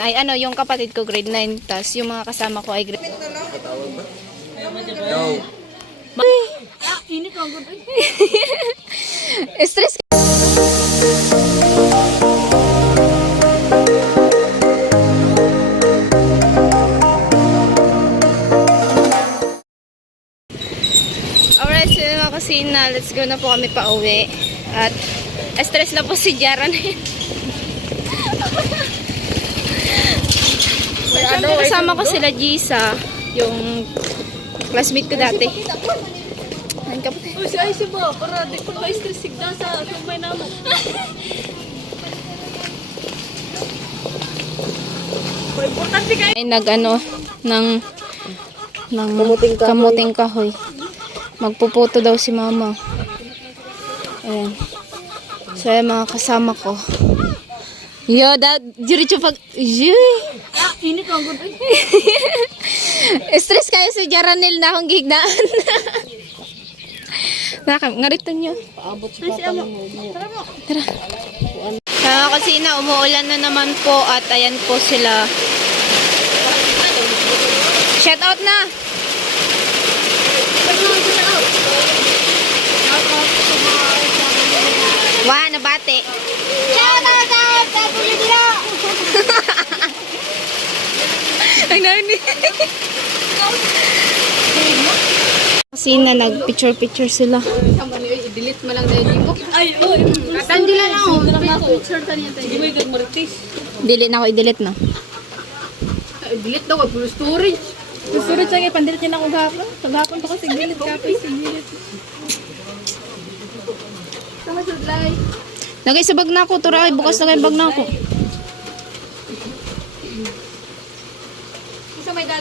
ay ano, yung kapatid ko grade 9, tas yung mga kasama ko ay grade... Stress Alright, so mga kusina, let's go na po kami pa uwi. At stress na po si Jaran. Siyempre kasama ko sila Gisa, yung classmate ko dati. Ayun ka po. O si Aisha ba? Para di ko ma-stress sigda sa. Importante kayo. ay nag ano ng ng kamuting kahoy. Magpuputo daw si mama. Ayan. So ayan mga kasama ko. Yo, da, diretso pag, Yoy. Init ang good. Stress kayo si Jaranil na akong gignaan. Naka, ngaritan nyo. Paabot si Papa mo. Tara mo. Tara. Sa kusina, umuulan na naman po at ayan po sila. Shout out na! Wah, nabate. Shout out na! Sa Pulitro! Nani. Kusina, nag-picture-picture sila. I-delete mo lang dahil mo. Ay, oh. Katandi lang ako. Picture ta niya tayo. Di ba yung maritis? Delete na ako, i-delete na. I-delete daw. Full storage. Full storage lang pandilit niya na ako gapon. Paghapon pa kasi delete kapay. Delete. Sama sudlay. Lagay sa bag na ako. Tura, ay, bukas lagay bag na ako.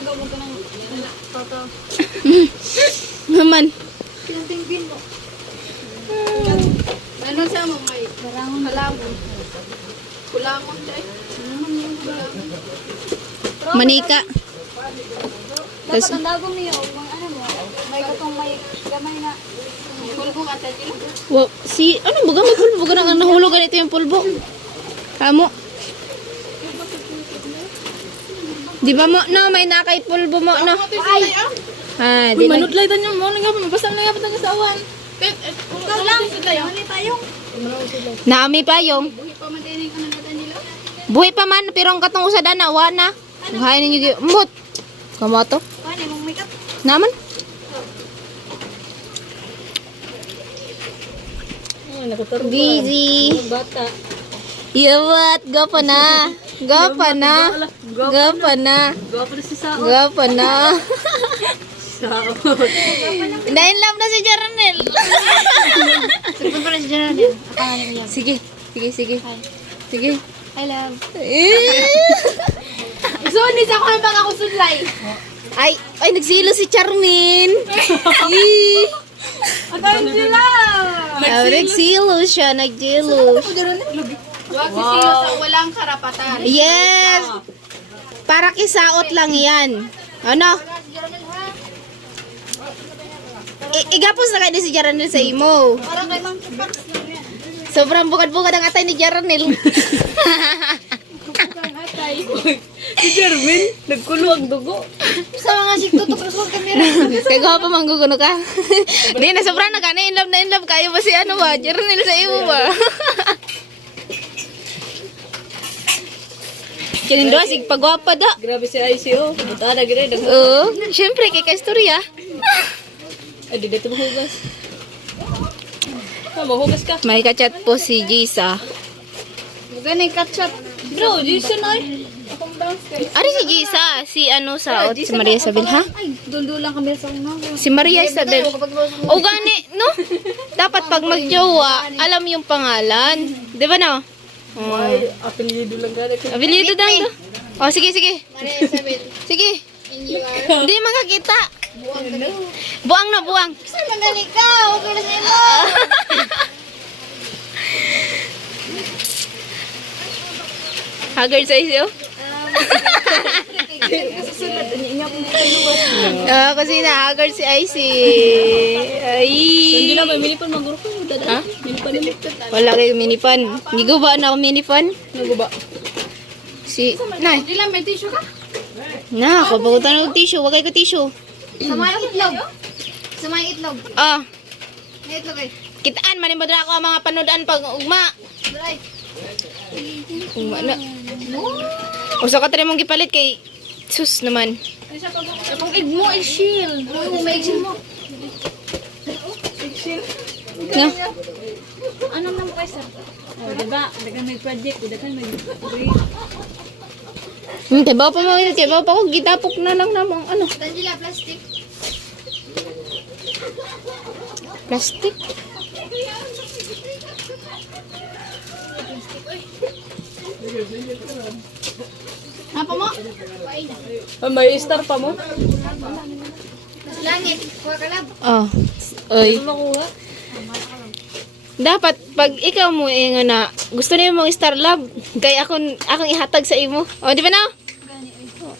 Gagaw mo ka ng toto. Naman. Pinapingbin mo. Ano sa mo may halamon. Kulamon dai. Manika. Dapat ang dagong niyo, mga ano mo, may katong may gamay na kulbo ka tayo. Wow, si, ano baga may pulbo? Baga nang nahulog ganito yung pulbo. Kamo. Di ba mo, no? May nakay pulbo mo, no? Ay, Ha, di ba? manudlay ta niyo mo, nga mabasa na nga patang sa awan. Ikaw lang, mani tayong. Naami pa yung. Buhi pa man din ka na natin nila. Buhay pa man, pero ang katong usada na, wana. Buhay ninyo, gi- mut. Kamo to? Ano mong makeup? Naman. Busy. Bata. Yawat, gapa na. Gapa na. Gapa na. Gwapo na si Sao. Gapa na. Sao. Dahil love na si Jaranel. Pa na si niya. Sige, sige, sige. Sige. I love. Sa ako bang ako sudlay. Ay, ay, nagsilo si Charmin. Ang sila. Nagsilo siya, nagsilo. Huwag sisilo sa walang karapatan. Yes! Para kisaot lang yan. Ano? I igapos na kayo si Jaranil sa imo. Para kay Mang Chupak. Sobrang bukad-bukad ang atay ni Jaranil. Si Jermin, nagkulo ang dugo. Sa mga sigtutok na sa kamera. Kaya pa mangguguno ka. Di na sobrang na ka na in love na in love kayo ba si ano ba? Jaranil sa imo ba? Kinindo sig pagwapa da. Grabe si ICO. Buta na gina. Oo, syempre kay kaistorya. Ay, di dito mahugas. Ah, mahugas ka. May kachat po si Jisa. Yung ketchup. Bro, ay. Akong downstairs. Ari si Jisa, si ano sa si Maria Isabel ha? Dulo lang kami sa mga. Si Maria Isabel. O gani, no? Dapat pag magjowa, alam yung pangalan. Di ba no? Oh. Ay, apelido lang gana. Abilido daw. to. Oh, sige, sige. Maria Isabel. Sige. In you are. Hindi makakita. Buang na buang. Saan madali ka? Okay na sa'yo. Haggard sa isyo? Ah, kasi na-haggard si Icy. Ay. Hindi na ba, minipan mag-grupo. Ha? Wala kayo minipan. Hindi ko ba na ako minipan? Naguba. Si, nay. Dila, may tissue ka? Na, ako bagutan ng tissue. Wagay ko tissue. Sa mga itlog. Sa mga itlog. Ah, May itlog eh. kitaan, manimodra ako ang mga panoodaan pag ugma. Dry. Ugma na. Usa ka try mong gipalit kay sus naman. Kung egg mo, egg shield. Oo, may egg shield mo. Na? Ano naman kayo, sir? Oh, diba? Dagan may project, dagan may Hmm, tibaw pa mo, tibaw pa ko gitapok na lang namang ano, Tangila, plastic. plastic. Apa mo? may star pa mo? Langit. Kuha ka lab. Oh. Oy. Dapat pag ikaw mo ingon na gusto niyo mong star love, kay akong akong ihatag sa imo. Oh, di ba na?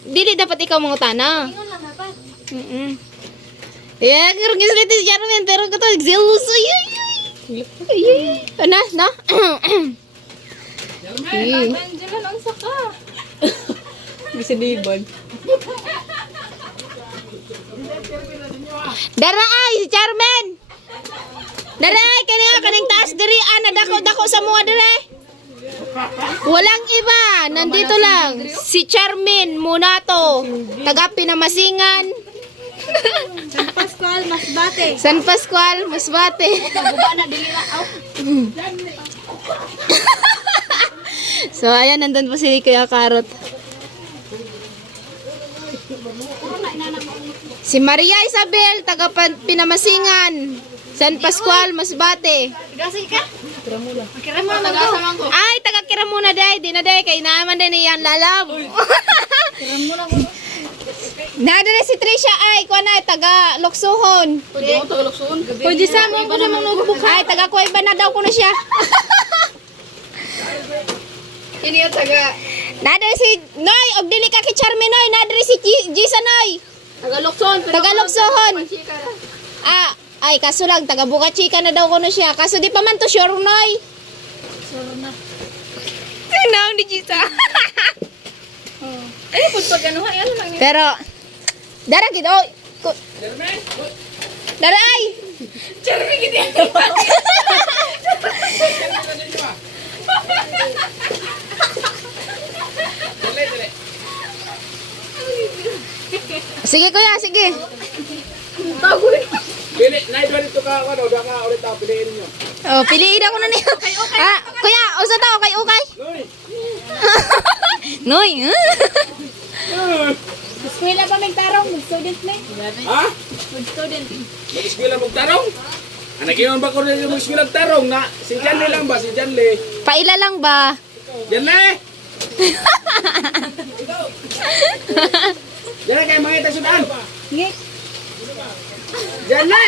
Dili dapat ikaw mong utana. Ingon lang dapat. Mm. Yeah, kung gusto nito si Jarmin, pero ko to zealous. Ay, ay, ay. Ay. Ano, na? Ay. Angela, diban. Dara ay, si Charmen! Dara ay, kanya kaning taas diri, nadako-dako sa mga diri. Walang iba, nandito lang. Si Charmin Munato, taga Pinamasingan. Pascual. San Pascual, Masbate. Dili na. Aw. So, ayan, nandun po si Kuya Karot. Si Maria Isabel, taga Pinamasingan. San Pascual, Masbate. Gasay ka? Kira mo lang. Kira mo lang. Tagasaman ko. Ay, taga kira muna day. Di na day. Kay naman din iyan lalab. Kira mo lang. Nadala si Trisha ay, kuha na, taga Loksuhon. Pwede mo tagaloksoon. Pwede sa mo ko naman nagbuka. Ay, taga Kuwaiba na daw ko na siya. Ini yung taga. Nadala si Noy, og dili ka kay Charmy Noy. Nadala si Gisa Noy. Tagaloksoon. Tagaloksoon. Ah, ay, kaso lang, taga Bukachika na daw ko na siya. Kaso di pa man to sure, Noy. Sure na. Tinawag ni Gisa. Ay, pag pag ano, ay, ano lang yun. Pero, dara gid oy. Ku- Dara ay. Charmy, gini. Sige kuya, sige. Bago rin. Pili, na ito dito ka, ano, da ka ulit ako, piliin niyo. Oh, piliin ako na niyo. Ah, kuya, usa daw kay ukay. Uy! Noy. Eskwela pa may tarong, mag-student na Ha? Mag-student. Mag-eskwela mong tarong? Anak yun ba ko rin yung eskwela tarong na? Si Janly lang ba? Si Janly? Paila lang ba? Janly! Janly kayo mga itasudan! Ngik. Janly!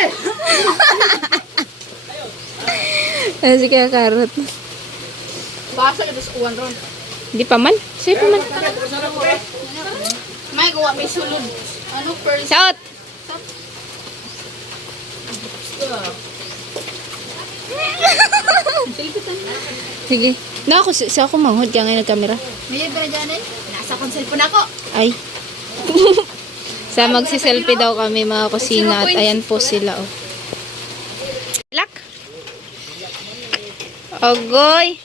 Ano si kaya karot? Basa sa uwan ron. Di pa man. Sige pa man. May gawa, may sulod. Ano, first? Shout. Sige. Na ako sa ako manghod kaya ngayon nagkamera. May ba dyan eh? Nasa cellphone ako. Ay. sa magsi-selfie daw kami mga kusina at ayan po sila oh. Lak. Ogoy.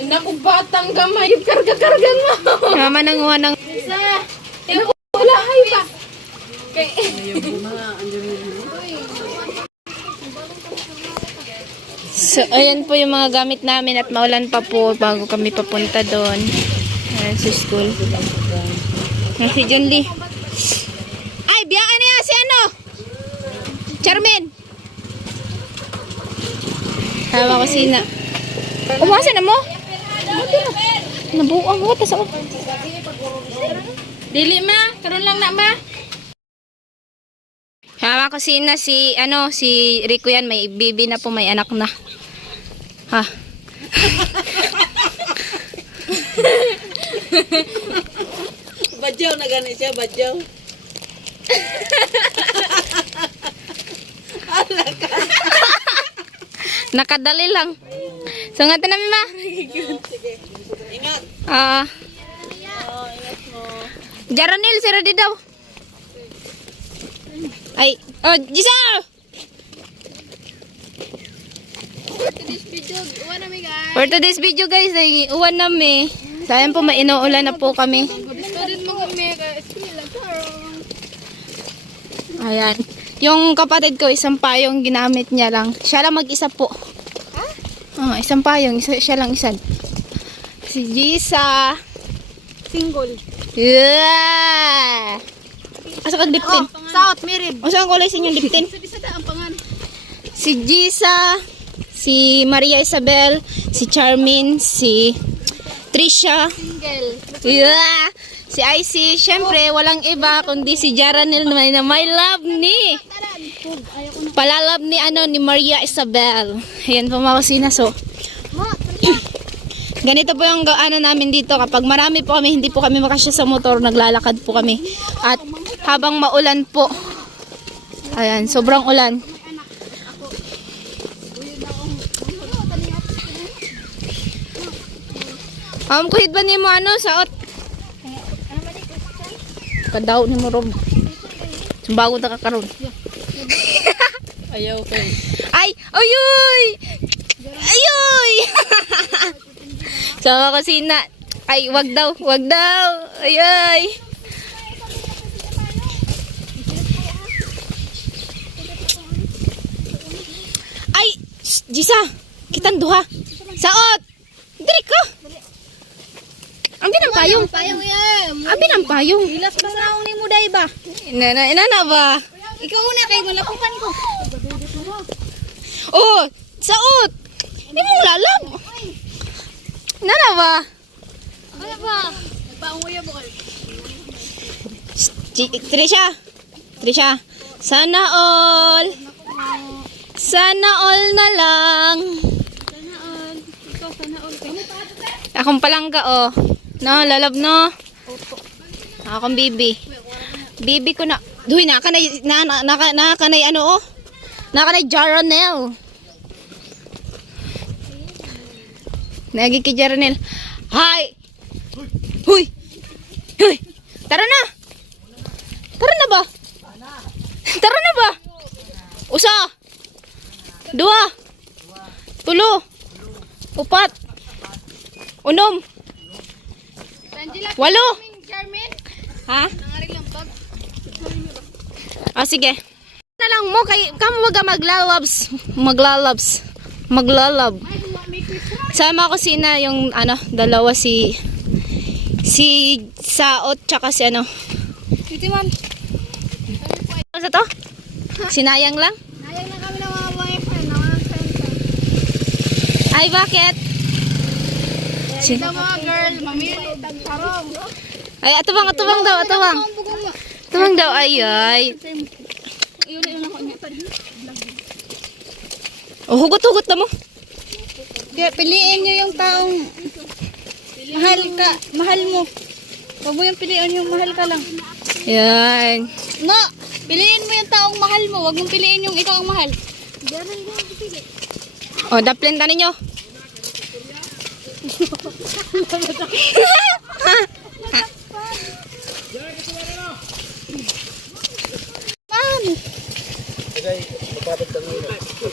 Naku, batang gamay. Karga-kargan mo. Mama nanguha ng Isa. Eh, wala hay pa. Kay... So, ayan po yung mga gamit namin at maulan pa po bago kami papunta doon. Ayan, sa school. Ayan, si John Lee. Ay, biyaan niya si ano? Charmin. Hawa ko sina. Umasa na mo? Nabuang ko. Tas ako. Dili ma. Karoon lang na ma. Hawa ko sina si, ano, si Rico yan. May baby na po, may anak na. Ha? Badyaw na gani siya, badyaw. Nakadali lang. So nga namin ma. Ingat. Ah. Oh, ingat mo. Jaranil, sira di daw. Ay, oh, Jisa! For today's video guys, ay uwan nami. Sayang po, mainuulan na po kami. Tarong. Ayan. Yung kapatid ko, isang payong ginamit niya lang. Siya lang mag-isa po. Ha? isang payong. Isa, siya lang isa. Si Jisa. Single. Yeah! Asa kag diptin? South Mirib. O saan kulay sa inyong ta ang pangan. Si Jisa, si Maria Isabel, si Charmin, si Trisha, Single. yeah, si Icy, syempre walang iba kundi si Jaranil na may, na may love ni palalab ni ano ni Maria Isabel. Ayan po mga kusina. So, ganito po yung ano namin dito. Kapag marami po kami, hindi po kami makasya sa motor, naglalakad po kami. At habang maulan po, ayan, sobrang ulan. Um, kuhid ba ni mo ano, saot? Kadaw ni mo rom. Bago na kakaroon. Ayaw ko. Ay! Ayoy! Ayoy! so, kasi na... Ay, wag daw, wag daw. Ayoy! Ay! shh, Jisa! Kitang duha. Saot! Diri ka! Ang binang payong. Payong binang payong. Ilas ba na akong ni mo day ba? Inana, inana ba? Ikaw una kay malakupan ko. Oh, saot! Hindi mo lalab. Nana ba? Ano ba? Paunguya mo kayo. Trisha. Trisha. Sana all. Sana all na lang. Sana all. Ikaw sana all. Akong palangga oh. No, lalab no. Akong bibi. Bibi ko na. Duy, naka na, na, na, na, ano oh. Naka na Jaranel. Nagi kay Jaranel. Hi! Huy! Huy! Tara na! Tara na ba? Tara na ba? Usa! Dua! Tulo! Upat! Unom! Walo! Ha? O sige. Na lang mo kay kamo wag maglalabs, maglalabs, maglalab. Sa mga kusina yung ano, dalawa si si Saot tsaka si ano. Titi ma'am. Ano sa to? Sinayang lang? Nayang na kami ng mga boyfriend, ng mga friends. Ay bakit? Si Sa mga girl, mamili. Tarong. Ay atubang atubang daw, atubang. Atubang daw ay ay. Oh, hugot-hugot na mo. Kaya piliin nyo yung taong mahal ka, mahal mo. Huwag mo yung piliin yung mahal ka lang. Yan. No, piliin mo yung taong mahal mo. Huwag mong piliin yung ikaw ang mahal. O, daplin ta ninyo. Ma'am!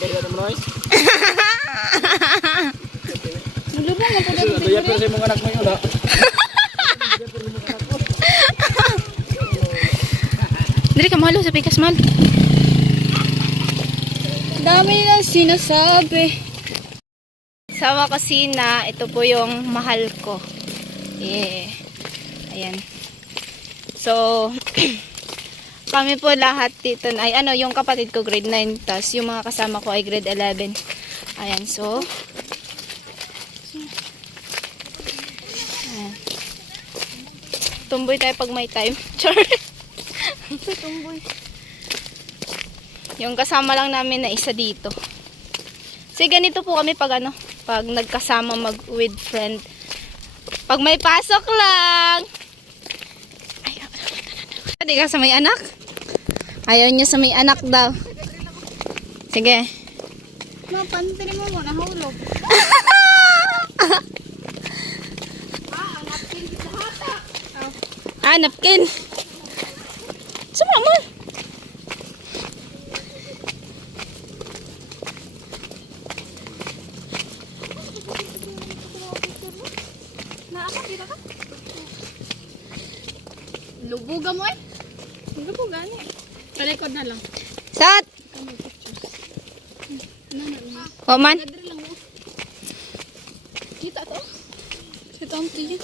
Nalubong pero sa imong anak mo yun ha. Dili ka mahalo sa pikas man. Dami na sinasabi. Sa mga kusina, ito po yung mahal ko. Yeah. Ayan. So, kami po lahat dito, na- ay ano, yung kapatid ko grade 9, tas yung mga kasama ko ay grade 11. Ayan, so, Tumboy tayo pag may time. Char. Tumboy. Yung kasama lang namin na isa dito. Kasi ganito po kami pag ano, pag nagkasama mag with friend. Pag may pasok lang. Di ka sa may anak? Ayaw niya sa may anak daw. Sige. Ma, pantinin mo mo, nahulog. Ah, napkin. Sama mo. Lubuga mo eh. Lubuga ni. Palikod na lang. Sat! O man. Kita to? Si Tom T.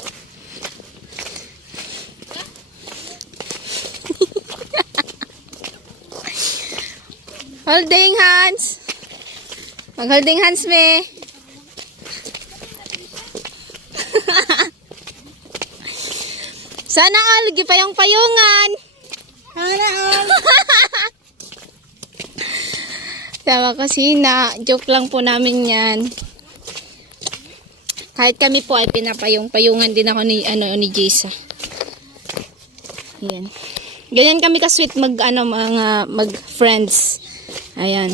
Holding hands. Mag-holding hands me. Sana all, gipayong-payungan. Hana all. Tama kasi na, joke lang po namin yan. Kahit kami po ay pinapayong-payungan din ako ni, ano, ni Jisa. Ayan. Ganyan kami ka-sweet mag, ano, mga, mag-friends. Ayan.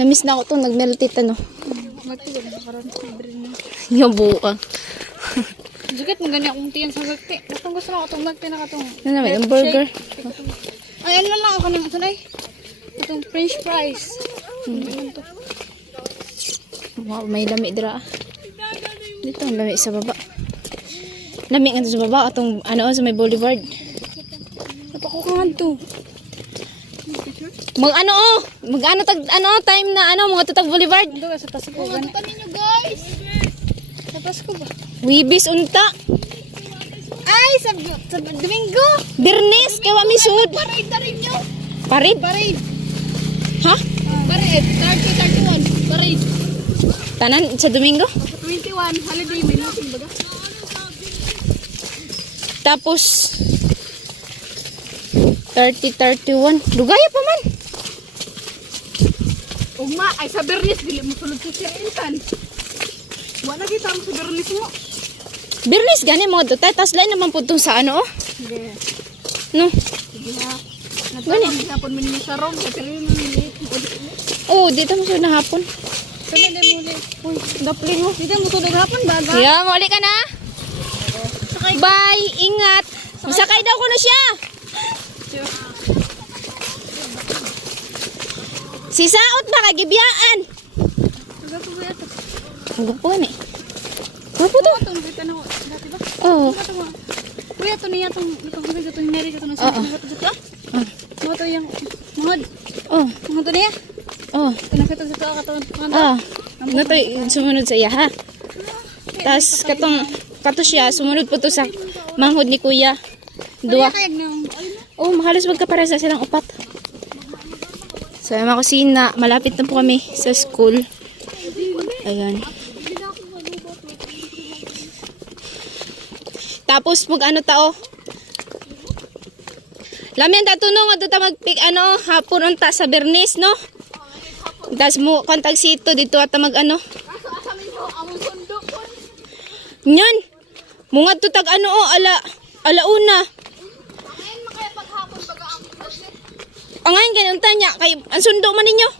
Namiss na ako to, nag-melted ano. Magtugod na karon libre na. Yung buka. Jukit mo ganyan akong tiyan sa gagti. Gustong gusto na ako itong gagti na katong. Ano naman, yung burger. Ay, ano lang ako ng sanay. Itong french fries. Hmm. Wow, may lami dira. Dito, ang lami sa baba. Lami nga sa baba, atong, ano, sa may boulevard. Napakukangan to. Mag ano oh, mag ano tag ano time na ano mga tutag boulevard. Ka sa Pasko. Ano pa ninyo guys? Sa Pasko ba? Wibis unta. Ay, sa, sa Domingo. Bernes kay wa mi sud. Parade na rin nyo. Parid. Parade. Ha? Parade. 30, 31. Parade. Tanan sa Domingo. 21. Holiday. May nothing baga. Tapos 30 31. Lugaya pa man. Uma, ay sa Bernis. Dili mo sulod sa Siyaitan. Wala kita mo sa Bernis mo. Bernes gani mo dutay tas lain naman tong sa ano oh. Sige. No. Sige ha. Nagtanong siya po minili sa Rome. Kasi rin mo minili. Oh, dito mo sud na hapon. Kaya na muli. Uy, Dapling mo. dito mo tulog hapon baga. Yeah, muli ka na. Bye, ingat. Sakay daw ko na siya. Si Saot ba? Ang gupo ni. Gupo to. Oo. Mo. Kuya, ito niya itong itong itong itong neri ito na sa ito. Mo to yung mahod. Oh, Mga to niya. oh, nakita sa ito katawan. oh. Nato sumunod sa iya ha. Tas katong kato siya sumunod po to sa manghod ni kuya. Ng Oh, mahalos magkapara sa silang upat. So, yung mga kusina, malapit na po kami sa school. Ayan. Tapos, mag ano tao? Lamin tatunong nga ta magpik ano, hapon unta sa Bernis, no? Tapos mo kontag sito dito at mag ano. Nyan. Mungad to tag ano oh, ala alauna. Ang ngayon ganun tanya, kay ang sundo man ninyo.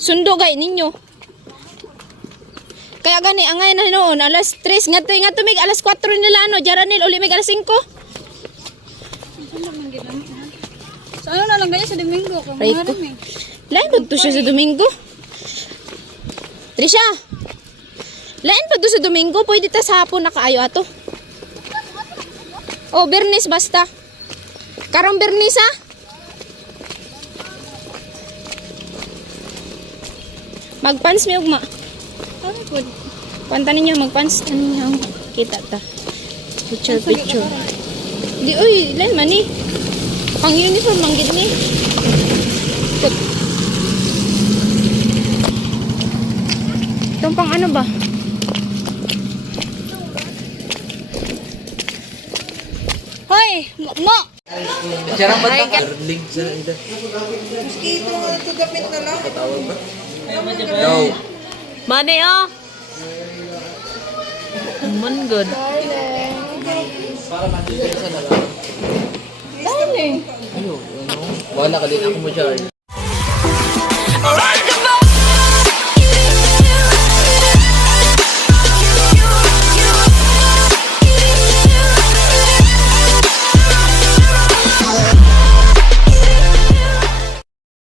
Sundo gay ninyo. Kaya gani ang ngayon na noon alas 3 nga nga tumig alas 4 nila ano, jaranil uli mig alas 5. So ano na lang ganyan sa Domingo. Kung mga ko. Lain pa to siya sa Domingo. Trisha. Lain pa to sa Domingo, pwede ta sa hapon nakaayo ato. Oh, Bernes basta. Karong Bernes ha? Magpans mi ugma. Ano po? Panta ninyo magpans ano kita ta. Picture picture. Di oy, lain man ni. Pang uniform man gid ni. Itong pang ano ba? Hoy! Mo! Mo. Jarang ba ito? Link sa ida. No. Mani oh. Lemon good. Darling. Ano, ano? Wala ka din ako mo. Alright.